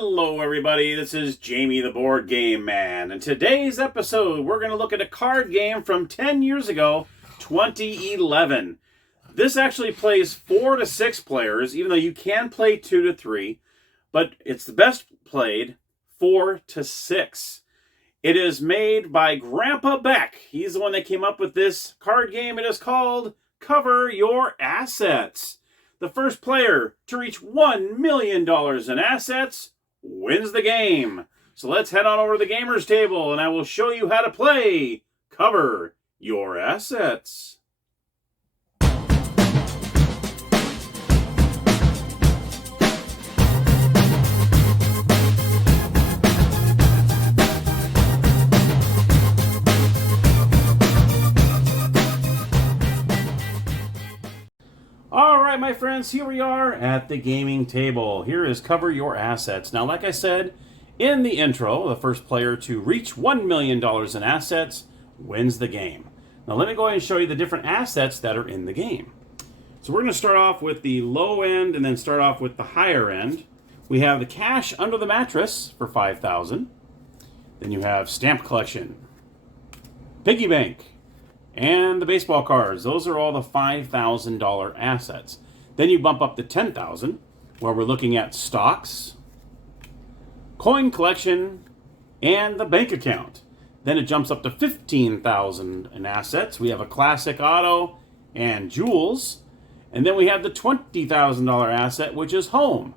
Hello everybody, this is Jamie the Board Game Man. In today's episode, we're going to look at a card game from 10 years ago, 2011. This actually plays 4 to 6 players, even though you can play 2 to 3, but it's the best played 4 to 6. It is made by Grandpa Beck. He's the one that came up with this card game. It is called Cover Your Assets. The first player to reach $1 million in assets wins the game. So let's head on over to the gamer's table and I will show you how to play Cover Your Assets. Alright my friends, here we are at the gaming table. Here is Cover Your Assets. Now like I said in the intro, the first player to reach $1 million in assets wins the game. Now let me go ahead and show you the different assets that are in the game. So we're going to start off with the low end and then start off with the higher end. We have the cash under the mattress for $5,000. Then you have stamp collection, piggy bank, and the baseball cards. Those are all the $5,000 assets. Then you bump up to $10,000, where we're looking at stocks, coin collection, and the bank account. Then it jumps up to $15,000 in assets. We have a classic auto and jewels. And then we have the $20,000 asset, which is home.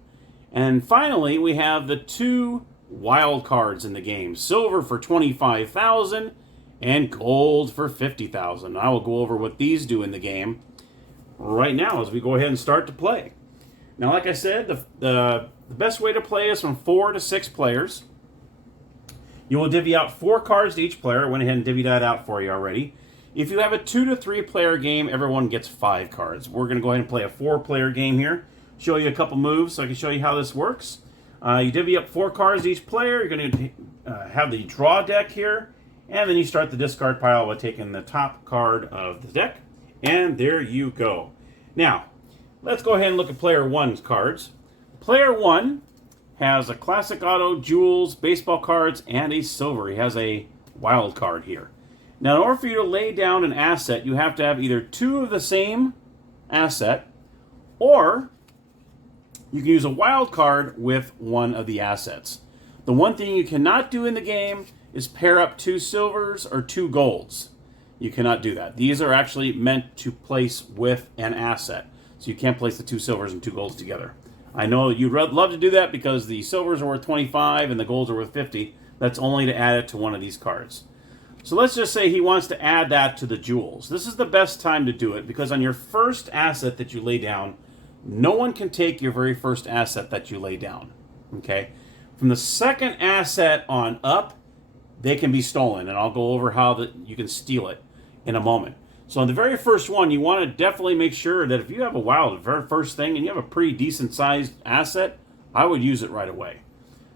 And finally, we have the 2 wild cards in the game. Silver for $25,000 and gold for $50,000. I will go over what these do in the game right now as we go ahead and start to play. Now, like I said, the best way to play is from 4 to 6 players. You will divvy out 4 cards to each player. I went ahead and divvied that out for you already. If you have a 2 to 3 player game, everyone gets 5 cards. We're going to go ahead and play a 4-player game here. Show you a couple moves so I can show you how this works. You divvy up 4 cards to each player. You're going to have the draw deck here. And then you start the discard pile by taking the top card of the deck. And there you go. Now, let's go ahead and look at Player 1's cards. Player 1 has a classic auto, jewels, baseball cards, and a silver. He has a wild card here. Now, in order for you to lay down an asset, you have to have either 2 of the same asset, or you can use a wild card with 1 of the assets. The one thing you cannot do in the game is pair up 2 silvers or 2 golds. You cannot do that. These are actually meant to place with an asset. So you can't place the 2 silvers and 2 golds together. I know you'd love to do that because the silvers are worth 25 and the golds are worth 50. That's only to add it to one of these cards. So let's just say he wants to add that to the jewels. This is the best time to do it because on your first asset that you lay down, no one can take your very first asset that you lay down. Okay? From the second asset on up, they can be stolen, and I'll go over how you can steal it in a moment. So on the very first one, you want to definitely make sure that if you have a wild, the very first thing, and you have a pretty decent sized asset, I would use it right away.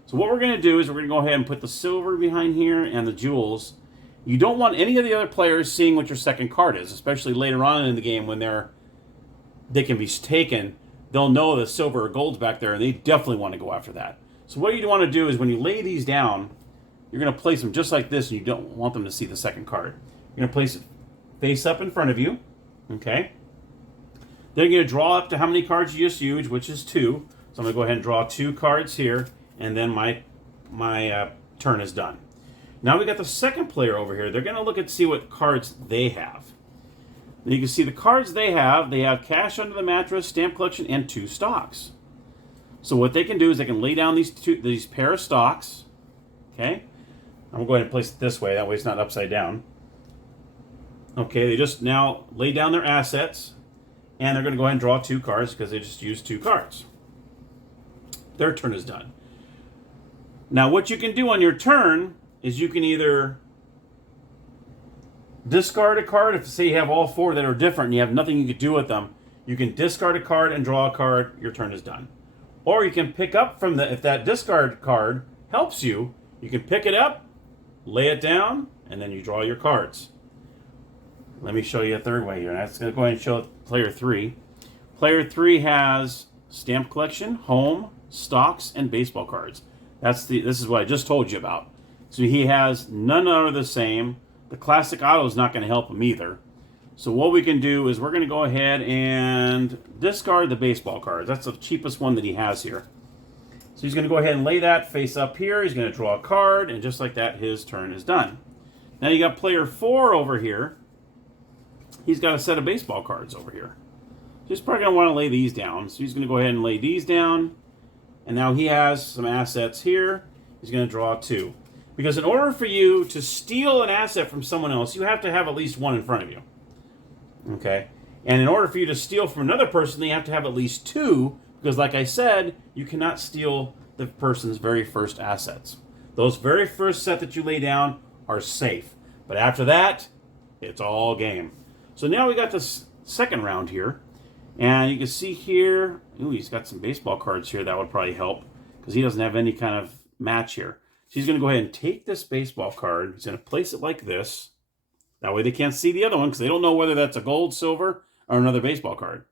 So what we're going to do is we're going to go ahead and put the silver behind here and the jewels. You don't want any of the other players seeing what your second card is, especially later on in the game when they can be taken. They'll know the silver or gold's back there, and they definitely want to go after that. So what you want to do is when you lay these down, you're going to place them just like this, and you don't want them to see the second card. You're going to place it face up in front of you, okay? Then you're going to draw up to how many cards you just used, which is 2. So I'm going to go ahead and draw 2 cards here, and then my turn is done. Now we got the second player over here. They're going to look and see what cards they have. And you can see the cards they have cash under the mattress, stamp collection, and 2 stocks. So what they can do is they can lay down these pair of stocks, okay? I'm going to go ahead and place it this way. That way it's not upside down. Okay, they just now lay down their assets. And they're going to go ahead and draw 2 cards because they just used 2 cards. Their turn is done. Now what you can do on your turn is you can either discard a card. If say you have all 4 that are different and you have nothing you could do with them, you can discard a card and draw a card. Your turn is done. Or you can pick up from if that discard card helps you, you can pick it up, lay it down, and then you draw your cards. Let me show you a third way here. And I'm going to go ahead and show player 3. Player 3 has stamp collection, home, stocks, and baseball cards. This is what I just told you about. So he has none are the same. The classic auto is not going to help him either. So what we can do is we're going to go ahead and discard the baseball cards. That's the cheapest one that he has here. So he's going to go ahead and lay that face up here. He's going to draw a card, and just like that, his turn is done. Now you got player 4 over here. He's got a set of baseball cards over here. He's probably going to want to lay these down. So he's going to go ahead and lay these down. And now he has some assets here. He's going to draw 2. Because in order for you to steal an asset from someone else, you have to have at least one in front of you. Okay? And in order for you to steal from another person, you have to have at least 2. Because like I said, you cannot steal the person's very first assets. Those very first set that you lay down are safe. But after that, it's all game. So now we got this second round here. And you can see here, ooh, he's got some baseball cards here. That would probably help because he doesn't have any kind of match here. So he's going to go ahead and take this baseball card. He's going to place it like this. That way they can't see the other one because they don't know whether that's a gold, silver, or another baseball card.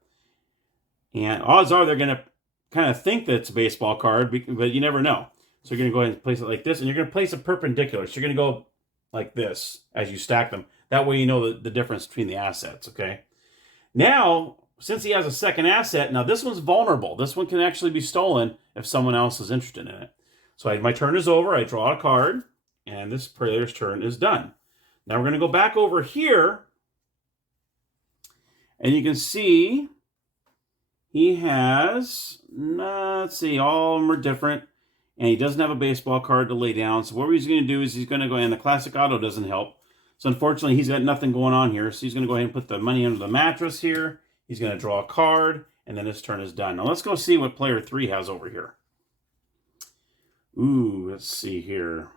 And odds are they're going to kind of think that it's a baseball card, but you never know. So you're going to go ahead and place it like this, and you're going to place it perpendicular. So you're going to go like this as you stack them. That way you know the difference between the assets, okay? Now, since he has a second asset, now this one's vulnerable. This one can actually be stolen if someone else is interested in it. So my turn is over. I draw a card, and this player's turn is done. Now we're going to go back over here, and you can see he has, let's see, all of them are different, and he doesn't have a baseball card to lay down. So what he's going to do is he's going to go, and the classic auto doesn't help. So unfortunately, he's got nothing going on here. So he's going to go ahead and put the money under the mattress here. He's going to draw a card, and then his turn is done. Now let's go see what player 3 has over here. Ooh, let's see here.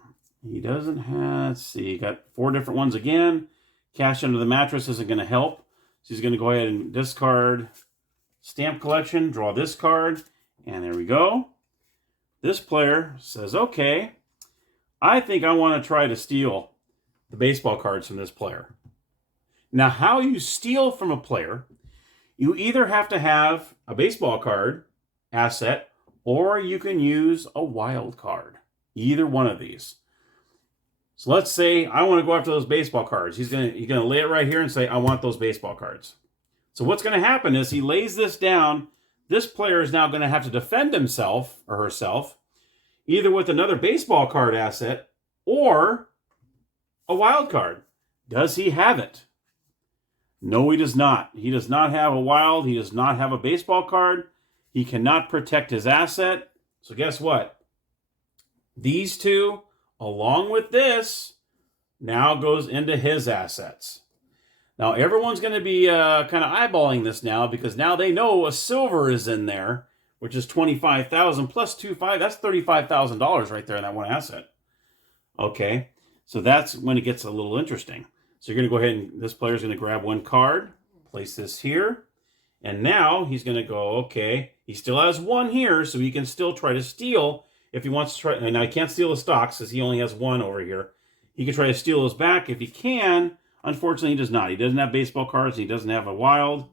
He doesn't have, let's see, he got 4 different ones again. Cash under the mattress isn't going to help. So he's going to go ahead and discard stamp collection, draw this card, and there we go. This player says, okay, I think I want to try to steal the baseball cards from this player. Now, how you steal from a player, you either have to have a baseball card asset, or you can use a wild card. Either one of these. So let's say I want to go after those baseball cards. He's gonna lay it right here and say, I want those baseball cards. So what's going to happen is he lays this down. This player is now going to have to defend himself or herself either with another baseball card asset or a wild card. Does he have it? No, he does not. He does not have a wild. He does not have a baseball card. He cannot protect his asset. So guess what? These 2, along with this, now goes into his assets. Now, everyone's going to be kind of eyeballing this now because now they know a silver is in there, which is $25,000 plus 2.5. That's $35,000 right there in that one asset. Okay, so that's when it gets a little interesting. So you're going to go ahead and this player's going to grab one card, place this here, and now he's going to go, okay, he still has 1 here, so he can still try to steal if he wants to try. And now he can't steal the stocks because he only has 1 over here. He can try to steal those back if he can. Unfortunately, he does not. He doesn't have baseball cards. He doesn't have a wild.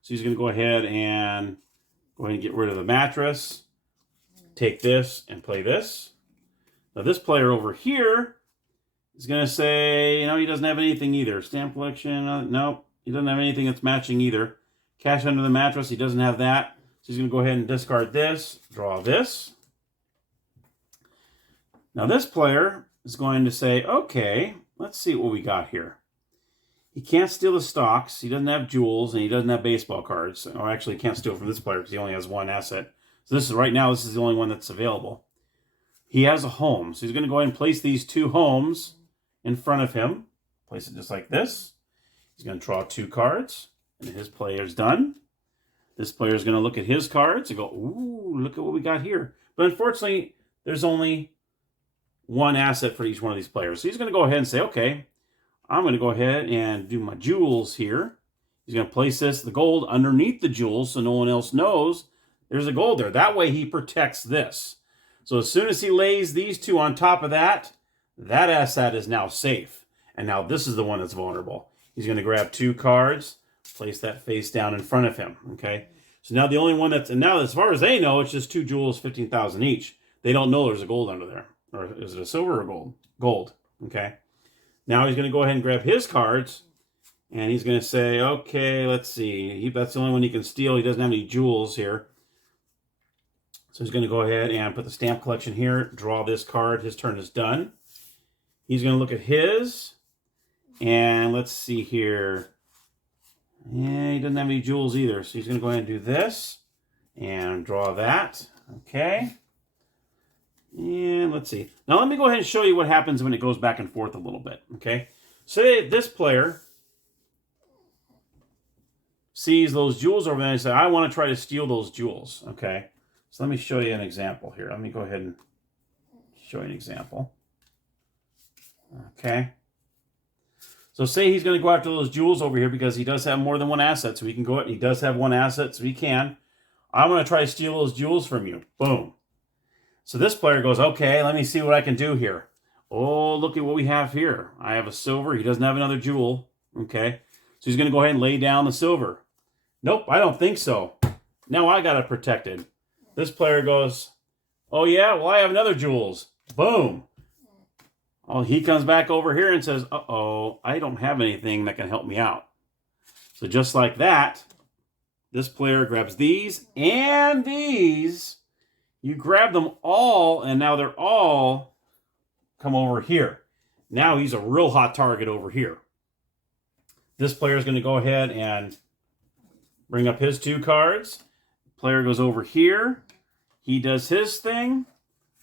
So he's going to go ahead and get rid of the mattress. Take this and play this. Now this player over here is going to say, he doesn't have anything either. Stamp collection, nope. He doesn't have anything that's matching either. Cash under the mattress, he doesn't have that. So he's going to go ahead and discard this, draw this. Now this player is going to say, okay, let's see what we got here. He can't steal the stocks. He doesn't have jewels, and he doesn't have baseball cards. Or actually, he can't steal from this player because he only has 1 asset. So this is right now, this is the only one that's available. He has a home. So he's going to go ahead and place these 2 homes in front of him. Place it just like this. He's going to draw 2 cards, and his player's done. This player is going to look at his cards and go, ooh, look at what we got here. But unfortunately, there's only 1 asset for each one of these players. So he's going to go ahead and say, okay, I'm going to go ahead and do my jewels here. He's going to place the gold underneath the jewels so no one else knows there's a gold there. That way he protects this. So as soon as he lays these 2 on top of that asset is now safe. And now this is the one that's vulnerable. He's going to grab 2 cards, place that face down in front of him. Okay. So now the only one that's, and now as far as they know, it's just 2 jewels, 15,000 each. They don't know there's a gold under there. Or is it a silver or gold? Gold. Okay. Now he's going to go ahead and grab his cards. And he's going to say, okay, let's see. That's the only one he can steal. He doesn't have any jewels here. So he's going to go ahead and put the stamp collection here. Draw this card. His turn is done. He's going to look at his. And let's see here. Yeah, he doesn't have any jewels either. So he's going to go ahead and do this. And draw that. Okay. And let's see. Now let me go ahead and show you what happens when it goes back and forth a little bit. Okay. Say this player sees those jewels over there and says, I want to try to steal those jewels. Okay. So let me show you an example here. Let me go ahead and show you an example. Okay. So say he's going to go after those jewels over here because he does have more than one asset. So he can go out. He does have one asset, so he can. I'm going to try to steal those jewels from you. Boom. So this player goes, okay, let me see what I can do here. Oh, look at what we have here. I have a silver. He doesn't have another jewel. Okay. So he's going to go ahead and lay down the silver. Nope, I don't think so. Now I got it protected. This player goes, oh yeah, well I have another jewels. Boom. Oh, he comes back over here and says, uh-oh, I don't have anything that can help me out. So just like that, this player grabs these and these. You grab them all, and now they're all come over here. Now he's a real hot target over here. This player is going to go ahead and bring up his 2 cards. Player goes over here. He does his thing.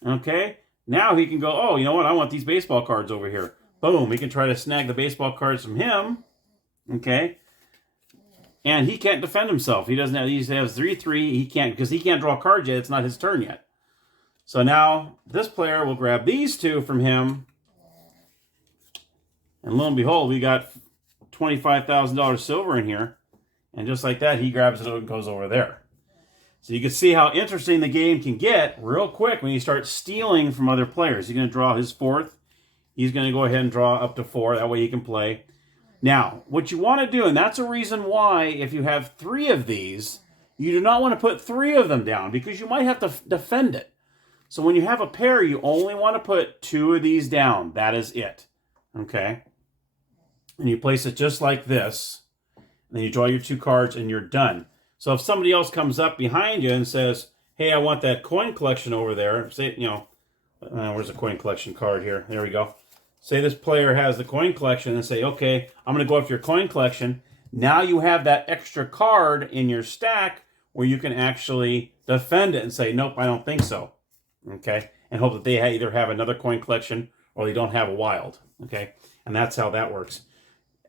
Okay. Now he can go, oh, you know what? I want these baseball cards over here. Boom. He can try to snag the baseball cards from him. Okay. And he can't defend himself. He doesn't have, he has 3-3. He can't, because he can't draw cards yet. It's not his turn yet. So now this player will grab these 2 from him. And lo and behold, we got $25,000 silver in here. And just like that, he grabs it and goes over there. So you can see how interesting the game can get real quick when you start stealing from other players. He's going to draw his 4th. He's going to go ahead and draw up to 4. That way he can play. Now, what you want to do, and that's a reason why if you have 3 of these, you do not want to put 3 of them down because you might have to defend it. So when you have a pair, you only want to put 2 of these down. That is it. Okay? And you place it just like this. And then you draw your 2 cards and you're done. So if somebody else comes up behind you and says, hey, I want that coin collection over there. Say, you know, where's the coin collection card here? There we go. Say this player has the coin collection and say, okay, I'm going to go after your coin collection. Now you have that extra card in your stack where you can actually defend it and say, nope, I don't think so. Okay? And hope that they either have another coin collection or they don't have a wild. Okay? And that's how that works.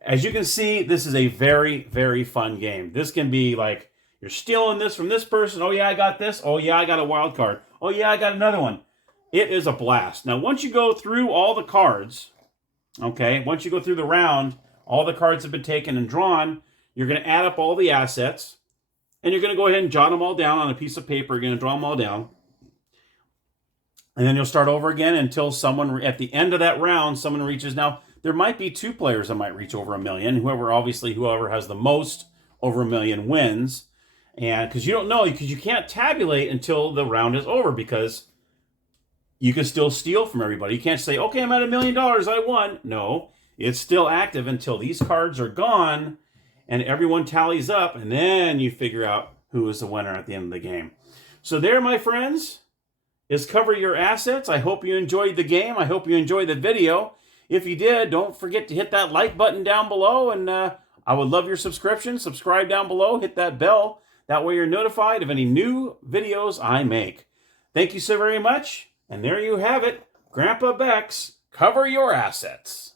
As you can see, this is a very, very fun game. This can be like, you're stealing this from this person. Oh, yeah, I got this. Oh, yeah, I got a wild card. Oh, yeah, I got another one. It is a blast. Now, once you go through all the cards, okay, once you go through the round, all the cards have been taken and drawn, you're going to add up all the assets, and you're going to go ahead and jot them all down on a piece of paper. You're going to draw them all down. And then you'll start over again until someone, at the end of that round, someone reaches. Now, there might be 2 players that might reach over 1 million. Whoever has the most over 1 million wins. And because you don't know, because you can't tabulate until the round is over, because you can still steal from everybody. You can't say, okay, I'm at $1 million, I won. No, it's still active until these cards are gone and everyone tallies up, and then you figure out who is the winner at the end of the game. So there, my friends, is Cover Your Assets. I hope you enjoyed the game. I hope you enjoyed the video. If you did, don't forget to hit that like button down below, and I would love your subscription. Subscribe down below, hit that bell. That way you're notified of any new videos I make. Thank you so very much. And there you have it. Grandpa Beck's Cover Your Assets.